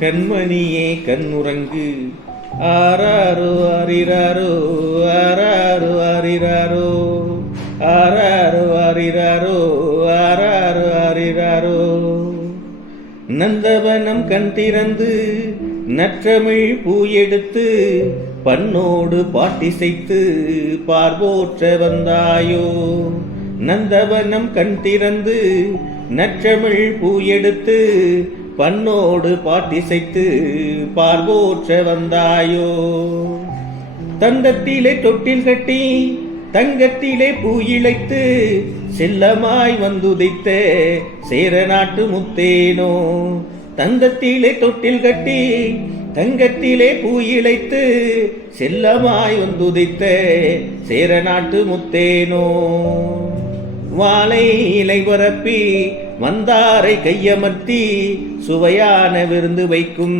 கண்மணியே கண்ணுறங்கு ஆராரோ ஆரிராரோ ஆராரோ ஆரிராரோ ஆராரோ ஆரிராரோ ஆராரோ ஆரிராரோ. நந்தவனம் கண் திறந்து நற்றமிழ் பூ எடுத்து பண்ணோடு பாட்டிசைத்து பார்வோற்ற வந்தாயோ. நந்தவனம் கண் திறந்து நற்றமிழ் பூ எடுத்து பண்ணோடு பாட்டிசைத்து பார்வோற்ற வந்தாயோ. தந்தத்திலே தொட்டில் கட்டி தங்கத்திலே பூ இழைத்து செல்லமாய் வந்துதைத்த சேர நாட்டு முத்தேனோ. தங்கத்திலே தொட்டில் கட்டி தங்கத்திலே பூ இழைத்து செல்லமாய் வந்துதைத்த சேர நாட்டு முத்தேனோ. வாழை இலை பரப்பி வந்தாரை கையமர்த்தி சுவையான விருந்து வைக்கும்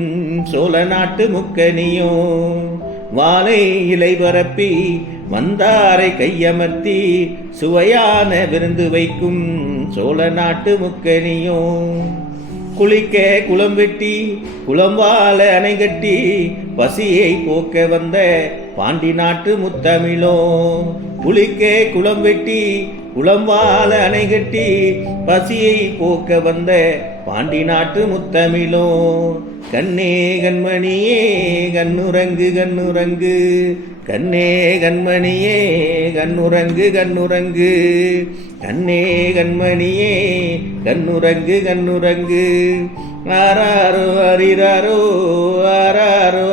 சோழ நாட்டு முக்கனியோ. வாழை இலை பரப்பி வந்தாரை கையமர்த்தி சுவையான விருந்து வைக்கும் சோழ நாட்டு முக்கனியோ. குளிக்க குளம் வெட்டி குளம் வாழ அணை கட்டி பசியை போக்க வந்த பாண்டி நாட்டு முத்தமிழோ. குளிக்க குளம் வெட்டி குளம் வாழ அணை கட்டி பசியை போக்க வந்த பாண்டி நாட்டு முத்தமிழோ. கண்ணே கண்மணியே கண்ணுறங்கு கண்ணுறங்கு கண்ணே கண்மணியே கண்ணுறங்கு கண்ணுறங்கு கண்ணே கண்மணியே கண்ணுறங்கு கண்ணுறங்கு. ஆராரோ ஆரிராரோ ஆராரோ